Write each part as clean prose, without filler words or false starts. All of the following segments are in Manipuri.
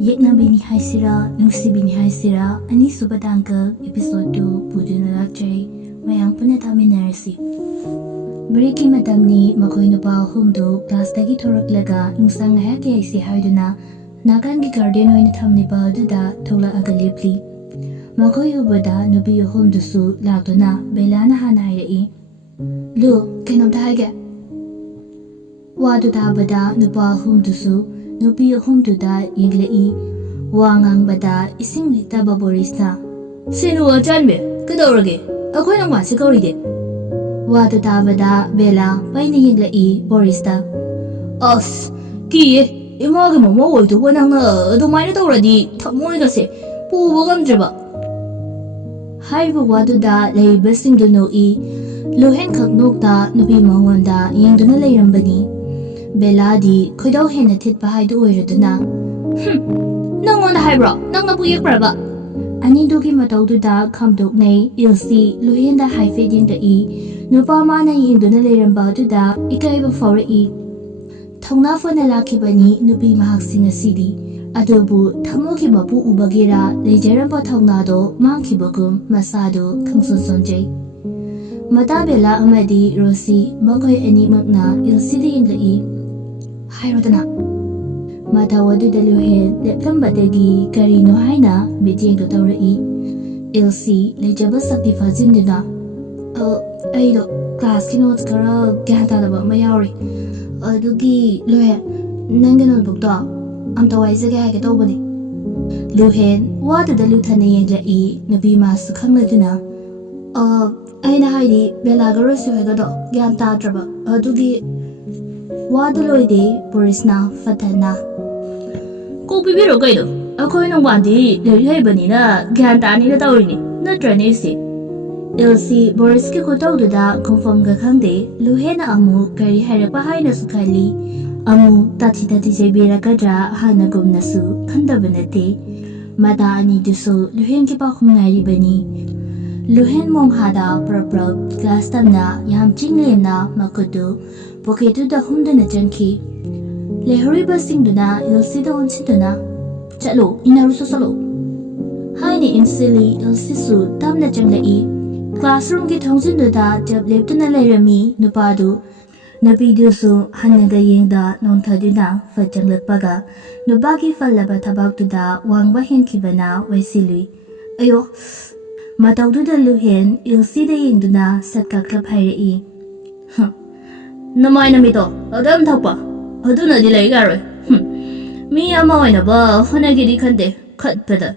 Yeknabini Haishira, Nungshibini Haishira, ani subadangka episode 2 puduna lakchai mayang punataminarasi. Breaking matamni makoi nupa humdo class dagi thoraklaga nungsang hake aisi haiduna nagan gi garden oina thamnipa duda thola agalipli. Makoi ubada nubi humdusu lagduna belana hana hairi. Lu kenamda hage. Wadu dabada nupa humdusu nupi humduda inglei wangang bada ising litaba borisna. Sinu chanbe kadorage akhoi nang wasi kauride. Wadu dabada bela paina inglei borista. As ki image momo oidu wanang adumaina tawradi thamoi gase pubo gamjeba. Haibu wadu da leibasing duno I luhen khaknokta nupi mangonda yengduna leirambani. Beladi khoidau hena thitpa haidu oiraduna. Nangonda haibro nangna bu yekbraba. Ani dugi mataududa khamdoknei ilsi luhenda haifeding da I nupa mana yengduna leiramba duda ikaiba fawrai. Thongna fona lakibani nupi mahaksinga sidi. Adobu thamoki mapu ubagira leijaramba thongnado mangkibagum masado khangson-sonjai. Mata bela amadi rosi makoi animakna ilsidi inglai. Hairodana. Mata waduda luhen leplambadagi karino haina mityengdo tawrai. Ilsi lejaba sakti fazinduna. Aido class ki notes kara gyantadaba mayawri. Adugi luhe nanga notebook do amta waisage hage tawbani. Luhen waduda luthana yenglai nubi masu khangladuna. Aina haidi belagaro suhegado gyantadraba. Adugi Waduloide Borisna Fatana. Ko bibiro kaido. Akhoi nang wandi leibani gyantani na tawrini. Natrani si. Ilsi Boriski ko tawduda confirm ga khangde luhena amu kari hairapa haina sukhali. Amu tati jebira kadra hana gumnasu khandabanate. Mata ani duso luhen ki pa khungai bani. Luhen mong hada prab class tamna yam chinglemna makudu poketu da humdana janki. Lehoriba singduna ilsida onsiduna. Chalo inaruso salo. Haini insili ilsisu tamna janglai. Classroom ki thongsinduda jab leptuna leirami nupadu. Nabidusu hanaga yengda nontaduna fajanglatpaga. Nubagi fallaba tabaktuda wangba henkibana waisilui. Ayo. Mataududa luhen ilsida yengduna satkaklap hairai. Namai namito adam thakpa aduna di leigaroi. Mi ama oina ba honagiri khande khatpada.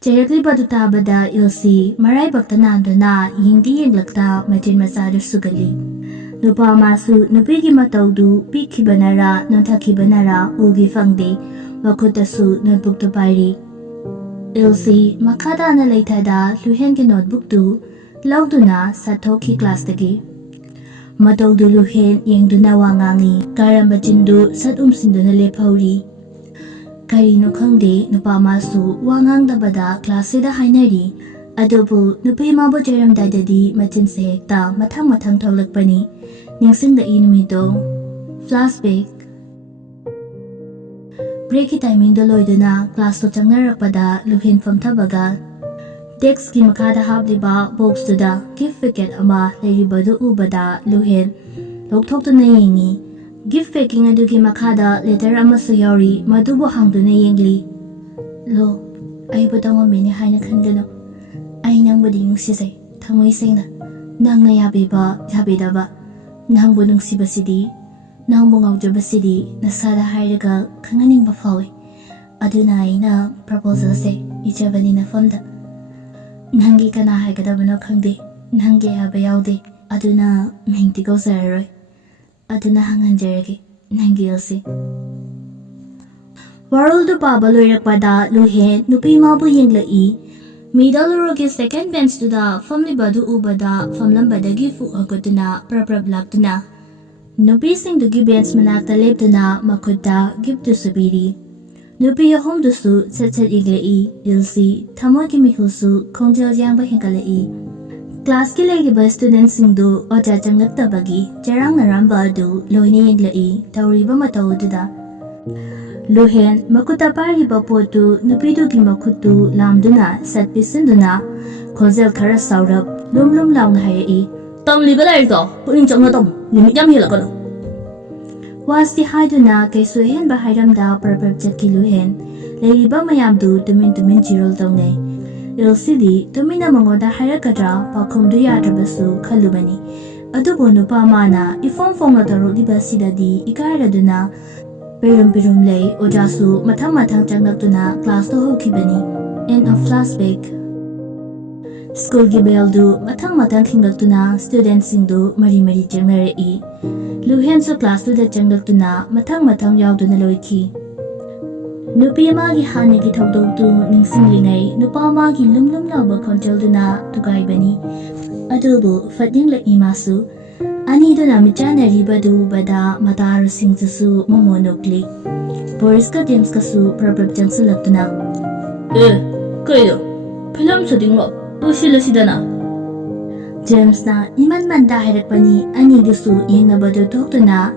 Cherakli badu tabada ilsi marai bakta nanduna yingdi yenglakta matin masadu sugali. Nupa masu nupigi mataudu pikibanara nontakibanara ugi fangde wakutasu notebook to pairi. Ilsi makada na leitada luhen ki notebook tu lauduna sathoki class dagi. Mataudu luhen yengduna wangangi karamba jindu sat umsinduna lephauri. Karino khangde nupa masu wangang dabada class da hainari. Adobu nupi mabo jeram dadadi machin se hekta mathang tholakpani. Ningsing da inumito. Flashback. Breaki timing da loiduna class to changnarakpada luhen famthabaga. Desk ki makada habliba box tuda gift packet ama leiribadu ubada luhen lokthoktu na yengi. Gift packing adugi makada letter ama suyori madubo hangdu na yengli. Lo, ay batang mini haina kangano. Ay nang bading nungsisay, thamoy sing na. Nang nayabiba, yabidaba. Nang bunong sibasidi. Nang bungaw jabasidi nasada hairaga kanganing bafawi. Aduna ay na proposal say ichabani na fonda. Nangi ka na haikadabano khangde, nangi habayawde, aduna mingtigaw sararoi. Aduna hanganjarage, nangi ilsi. Waruldo pabaloirakpada luhen nupi mabu yenglai. Midalorogi second bench to the family badu ubada famlambadagi fu agotuna praprablabtuna. Nupi sing to give bench manakta leptuna makuta give to sabiri. Nupi home to su set iglai ilsi tamoki mihusu kongjal yangba hinkalai. Class ki legiba students singdu oja janglaktabagi jarang naramba du loini iglai tawriba matawududa. Luhen makuta pariba potu nupidugi makutu lamduna satpisinduna khonzel khara saurap lumlum launa hayai Tamli balai to puning changna tom limit yam hila kono. Wasti haiduna kaisu hen bahairamda parpap chatki luhen leiriba mayamdu tumin jirol tawnei ilsidi tumina mangoda hairakadra pakhumdu yadrabasu khalubani adubu nupa mana ifong fongna taroliba sidadi ikairaduna pirum lei ojasu mathang changnaktuna class to hokibani end of flashback School ki bell du mathang khinglaktuna students singdu mari changnarei Luhen so class to the changaktuna mathang yauduna loiki Nupi magi hane ki thawdok tu ningsinglingai nupa magi lumlum lawba khontelduna tukaibani adubu fading la imasu ani duna michanari badu bada matar singsu momonokli Boris ka James ka su prabab jangsulaptuna Kayo film shooting lo Sidana James na iman manda hairakpani ani dusu yengnabadu thoktuna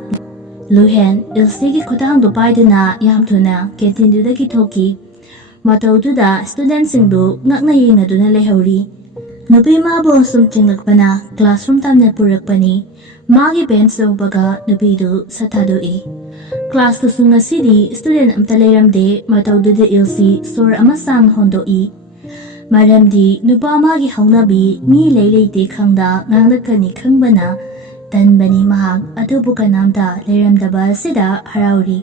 Luhen ilsigi khotang do paiduna yamthuna canteen-dudagi thoki mataududa student singdu ngakna yengnaduna lehauri nupi mabo sum chinglakpana classroom tamna purakpani magi bench baga nupi du sathadoi class tu sunga sidi student amta leiramde mataududa ilsi sor amasang hondoi Maramdi nupa magi haunabi mi leite khangda nganglakani khangbana tanbani mahak adubu kanamda leiramdaba sida harauri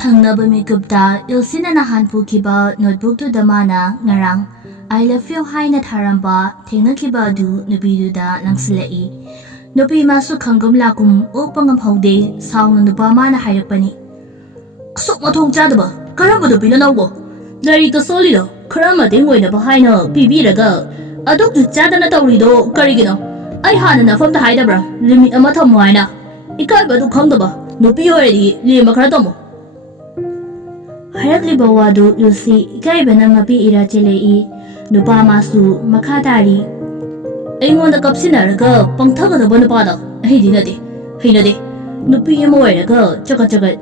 thangnaba mikupta ilsina na hanpu kiba notebook tu damana ngarang I love you haina tharamba thengnakiba du nupi da nangsilai nupi masu khangum lakum opangam haude saung nupa mana hairakpani Asok mathong chadaba karamba do pinanawo Dari ka solido Karama dingway na bahay pibiraga Adok du chadana tawrido karigino Ay hana na from the haidabra limit amata mo ay na Ikay ba du kangdaba Nupi already lima karatomo Harakli bawadu Lucy ikay ba na mapi ira chelei Nupa masu makatari Ay ngon na kapsinaraga pangtaga na ba na pada Ay di na di Nupi mo ay naga chagat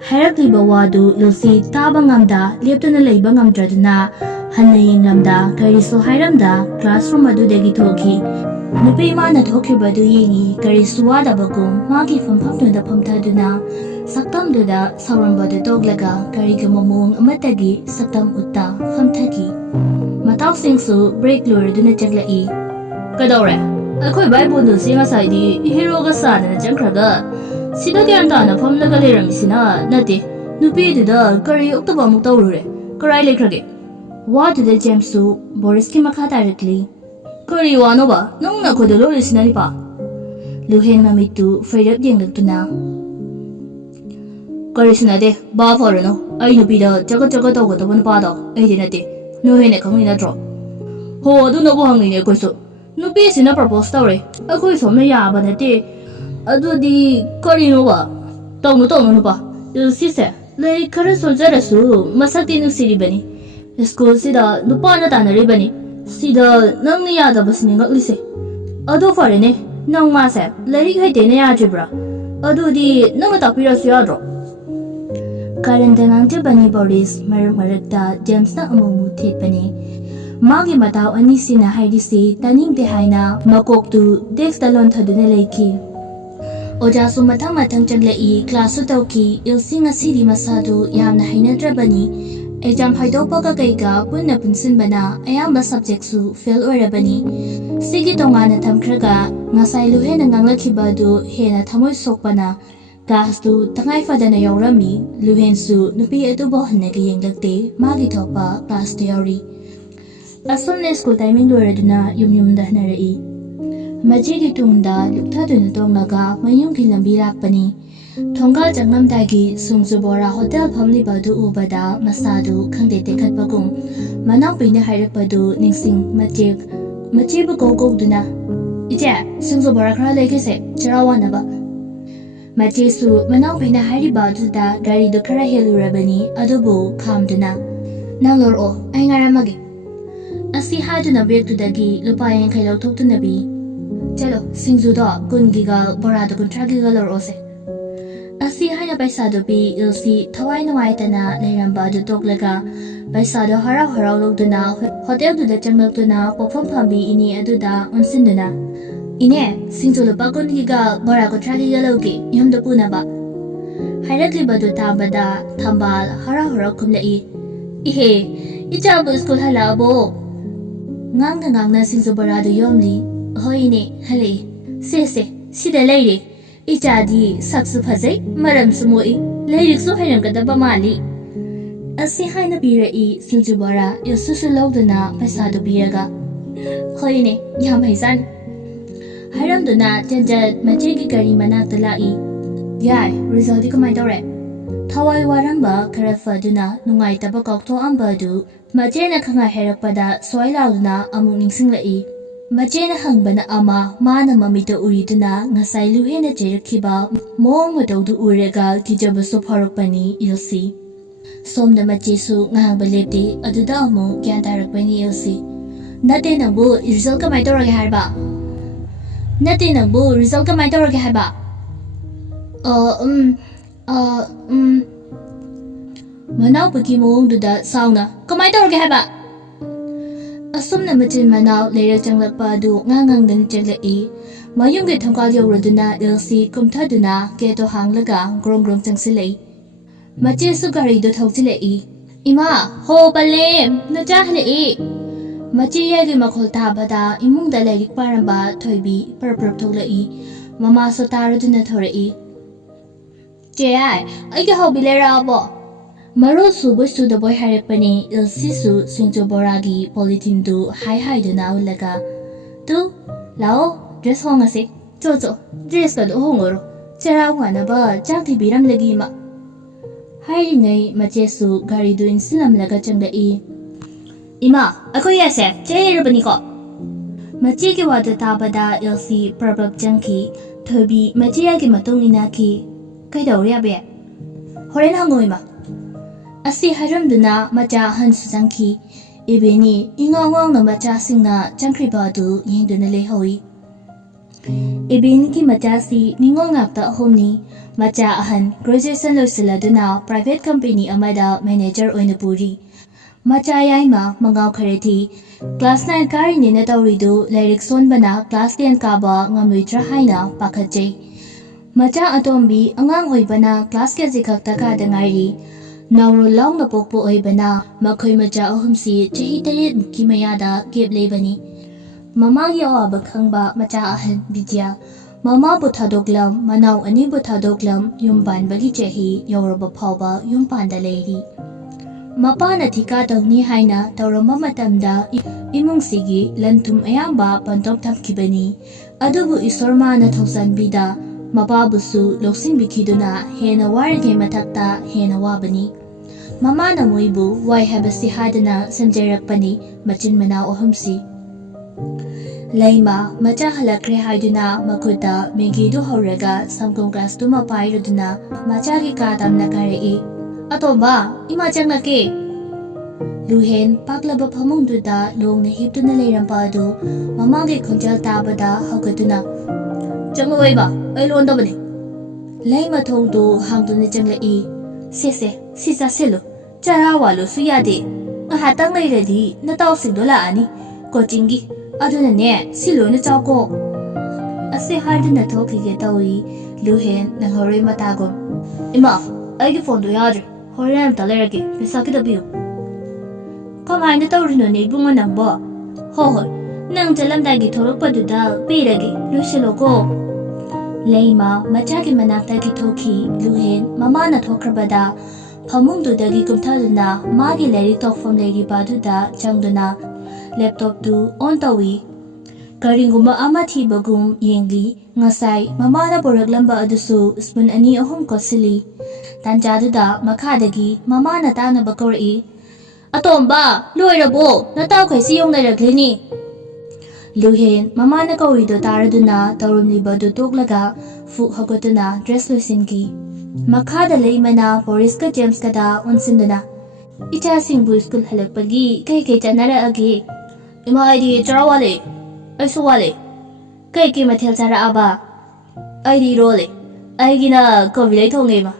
Harakli bawadu Lucy tabangamda leptuna leiba ngamdraduna hanaying lamda kariso hairamda classroom adudagi thoki nupi mana thokibadu yengi kariso wada bagum magi famtunda phamthaduna saktamduda saurambadu toglaga kariga mamung amatagi saktam utta famthagi mataw singsu break loraduna chaglai Kadawre Akhoi Bible nu singa saidi hero ga sana jangkraga Sida kyan tana famlaga leiramisina nati nupi duda kari uktaba muk tawrure karai lekrage Waduda Jamesu Boris ki makatarakli Kari wano ba nang nakodolori sinani pa Luhen mamitu fairap yenglagtuna Kari sinade ba farano ay nupi da jaga tawga taban pada ay dinati nuhene kami na draw Ho adu na buhang nini koiso nupi sina propose tawre akoy somna yaba nati Adudi karino ba tawno no ba sise lai kara solzarasu masakti nuksiribani school sida nupa na tanaribani sida nang niyada basni ngaklise ado farene nang mase lai haite na yajibra adudi nang tapirasu yadro Karanda nang jabani Boris marakta James na amumu thitpani magi mataw ani sina hairisi taning de haina makoktu desk dalon thaduna leiki Ojasu mathang chaglai class tawki ilsinga sidi masadu yamna hainadrabani exam haidopaga kaiga punna punsinbana ayamba subject su fail orabani sigi tongana thamkhraga ngasai luhena nganglakiba du hena thamoi sokpana class tu tangai fadana yaurami luhen su nupi atubo hannaga yenglakte magi thopa class theory asomne school timing loraduna yum dahnarai Majigi tungda luktaduna tongnaga mayungki lambi lakpani Thonggal jangnamdagi Sungsubora hotel phamli badu ubada masadu khangdete khatpagum Manaw pina hairakpadu ningsing machibu gogduna Ije Sungsubora khara legese charawanaba Machisu manaw pina hairibadu gari du khara helurabani adubu khamduna Nanglor o ay ngaramagi Asi haduna begtudagi lupa yankai lauthoktunabi Chalo, singzu do kun giga borado kun tragiga lor ose. Asi haina paisa do pi ilsi thawai nawai tana leiramba du toklaga paisa do harau logduna hotel du da changlokduna pofam phambi ini aduda unsinduna ine singjolo pakon giga bora ko tragi galoge yomdo punaba hairakli badu tabada thambal harau kumlai ihe ichabu school halabo ngangna singjo bora do yomli hoine hale se sida leire Ichadi saksu phazai maram sumoi leirik so hairam kadaba mali asi haina birai singju bora yosusu logduna paisa do biraga hoine yam haisan hairam duna janjat mache gi gari manak talai yai result ko mai dore thawai waramba khara faduna nungai taba kokto ambadu mache na khanga herakpada soilawna amuk ningsinglai Majena hangbana ama mana mamito uriduna ngasai luhena jerakhiba mong madawdu urega kijabaso pharokpani ilsi somda machesu ngahangba lepte aduda amu gyan tarakpani ilsi nate nangbu result kamai tawrage harba manaw paki mongduda sauna kamai tawrage harba Asumna machin manaw leira changlakpa du ngangan changlai mayungge thongkal yawraduna ilsi kumthaduna keto hanglaga grong changsilai mache su gari do thawchilai ima ho pale na chahlai mache yagi makhol tabada imungda leirik paramba thoibi parprap thoglai mama so taraduna thorai che ai ge hobi lera abo Maro subu da boy harapani ilsisu singjo boragi politin du hai du na ulaga tu lao dress hong ase cho dress ka do hongoro chara wana ba chakti biram lagi ma hai ngai machesu gari du insilam laga changai ima ako yase chere bani ko mache ke wada tabada ilsi prabab jangki thobi mache ya ke matung inaki kai dauriya be horen hangoi ma Asi haramduna macha hansu jangki ibeni ingawang na macha singna jangkri badu yengduna lehoi ibeni ki macha si ningong ngakta homni macha ahan graduation loisiladuna private company amada manager oina puri macha yaima mangaw khareti class 9 kari ni na tawridu lyric son bana class 10 kaba ngamluitra haina pakhache macha atombi angang oibana class ke jikakta ka dangairi Nauro long na pokpo oibana makoy macha ahumsi chahi tarit ki mayada kep lebani mama gi awaba khangba macha ahan bidya mama buthadoklam manaw ani buthadoklam yumban bagi chahi yoroba phawba yumpan da leiri mapa na thika tawni haina tawrama matamda imung sigi lantum ayamba pantok thapkibani adubu isorma na thausan bida mapa busu loksin bikiduna hena warge matakta hena wabani Mama na muibu wai habasi hadana samjairakpani machin manaw ahumsi Laima macha halakre haiduna makuta megidu horaga samkong gas tuma pairuduna macha ki katam nakarei Atomba ima changnake Luhen paklaba phamungduda long na hiptuna leirampadu mama ge khonjal tabada haugatuna Changloi ba ai londabani Laima thongdu hangduna changlai Sese sisa selo Chara walu suyade Hatang leiradi na tawsing dola ani Kochingi aduna ne silo na chawko Ase harduna thokige tawi Luhen nang hori matagom Ima aigi phone do yadre Horan talerage pesaki da biyo Kamay na tawrino ne bunga nang ba Hohoi nang jalamdagi thorokpaduda pirage lusilo ko Laima machagi manaktagi thoki Luhen mama na thokrabada Phamungdudagi kumthaduna magi leri tokfam leri baduda changduna laptop tu on tawi karinguma ama thibagum yengli ngasai mama na boraglamba adusu spoon ani ahum kosili tanjaduda makhadagi mama na tana bakori atomba loirabo nataw khaisi yongnairagleni Luhen mama na kaurido taraduna tawrumli badu toklaga fu hagotuna dress loisingi Makhada leimana Boris ka James kada unsinduna Icha singbu school halakpagi kai chanara agi Ima ID charawale Aisu wale kai mathel chara aba ID role ꯑꯩꯒꯤꯅ ꯀꯣꯕꯤ ꯂꯩ ꯊꯣꯡꯉꯦꯕ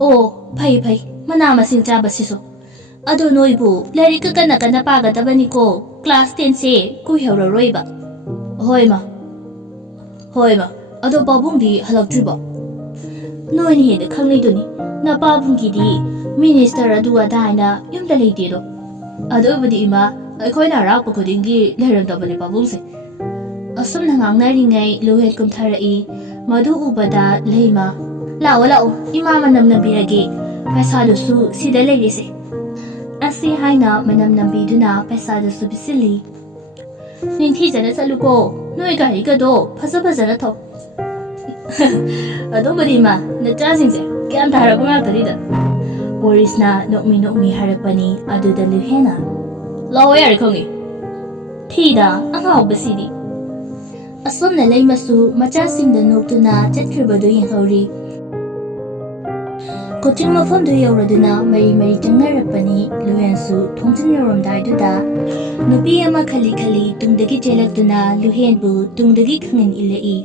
ꯑꯣ ꯐꯩ ꯃꯅꯥ ꯃꯁꯤꯡ ꯆꯥꯕꯁꯤꯁꯨ ꯑꯗꯣ ꯅꯣꯏꯕꯨ ꯂꯥꯏꯔꯤꯛꯀ ꯀꯟꯅ ꯄꯥꯒꯗꯕꯅꯤꯀꯣ ꯀ꯭ꯂꯥꯁ 10ꯁꯦ ꯀꯨꯏꯍꯧꯔꯔꯣꯏꯕ ꯍꯣꯏ ꯃꯥ ꯑꯗꯣ ꯄꯥꯕꯨꯡꯗꯤ ꯍꯜꯂꯛꯇ꯭ꯔꯤꯕꯣ ꯅꯣꯏꯅ ꯍꯦꯟꯅ ꯈꯪꯅꯩꯗꯨꯅꯤ ꯅꯄꯥꯕꯨꯡꯒꯤꯗꯤ ꯃꯤꯅꯤꯁꯇꯔ ꯑꯗꯨ ꯑꯗꯥ ꯍꯥꯏꯅ ꯌꯨꯝꯗ ꯂꯩꯇꯦꯗꯣ ꯑꯗꯨꯕꯨꯗꯤ ꯏꯃꯥ ꯑꯩꯈꯣꯏꯅ ꯑꯔꯥꯛꯄ ꯈꯨꯗꯤꯡꯒꯤ ꯂꯩꯔꯝꯗꯕꯅꯦ ꯄꯥꯕꯨꯡꯁꯦ ꯑꯁꯨꯝꯅ ꯉꯥꯡꯅꯔꯤꯉꯩ ꯂꯨꯍꯦꯟ ꯀꯨꯝꯊꯔꯛꯏ ꯃꯗꯨ ꯎꯕꯗ ꯂꯩꯃ ꯂꯥꯛꯑꯣ ꯏꯃꯥ ꯃꯅꯝ ꯅꯝꯕꯤꯔꯒꯦ ꯄꯩꯁꯥꯗꯨꯁꯨ ꯁꯤꯗ ꯂꯩꯔꯤꯁꯦ ꯑꯁꯤ ꯍꯥꯏꯅ ꯃꯅꯝ ꯅꯝꯕꯤꯗꯨꯅ ꯄꯩꯁꯥꯗꯨꯁꯨ ꯄꯤꯁꯤꯜꯂꯤ ꯅꯤꯡꯊꯤꯖꯅ ꯆꯠꯂꯨꯀꯣ ꯅꯣꯏ ꯒꯥꯔꯤꯒꯗꯣ ꯐꯖꯅ ꯊꯧ ꯑꯗꯨꯕꯨꯗꯤ ꯏꯃꯥ ꯅꯆꯥꯁꯤꯡꯁꯦ ꯒ꯭ꯌꯥꯟ ꯇꯥꯔꯛꯄ ꯉꯥꯛꯇꯅꯤꯗ ꯋꯥꯔꯤꯁꯅ ꯅꯣꯛꯃꯤ ꯍꯥꯏꯔꯛꯄꯅꯤ ꯑꯗꯨꯗ ꯂꯨꯍꯦꯟꯅ ꯂꯥꯛꯑꯣ ꯌꯥꯔꯦ ꯈꯪꯉꯤ ꯊꯤꯗ ꯑꯉꯥꯎꯕꯁꯤꯗꯤ ꯑꯁꯣꯝꯅ ꯂꯩꯃꯁꯨ ꯃꯆꯥꯁꯤꯡꯗ ꯅꯣꯛꯇꯨꯅ ꯆꯠꯈ꯭ꯔꯤꯕꯗꯨ ꯌꯦꯡꯍꯧꯔꯤ ꯀꯣꯆꯤꯡ ꯃꯐꯝꯗꯨ ꯌꯧꯔꯗꯨꯅ ꯃꯔꯤ ꯆꯪꯅꯔꯛꯄꯅꯤ ꯂꯨꯍꯦꯟꯁꯨ ꯊꯣꯡꯖꯤꯟ ꯌꯧꯔꯝꯗꯥꯏꯗꯨꯗ ꯅꯨꯄꯤ ꯑꯃ ꯈꯜꯂꯤ ꯇꯨꯡꯗꯒꯤ ꯆꯦꯜꯂꯛꯇꯨꯅ ꯂꯨꯍꯦꯟꯕꯨ ꯇꯨꯡꯗꯒꯤ ꯈꯪꯍꯟ ꯏꯜꯂꯛꯏ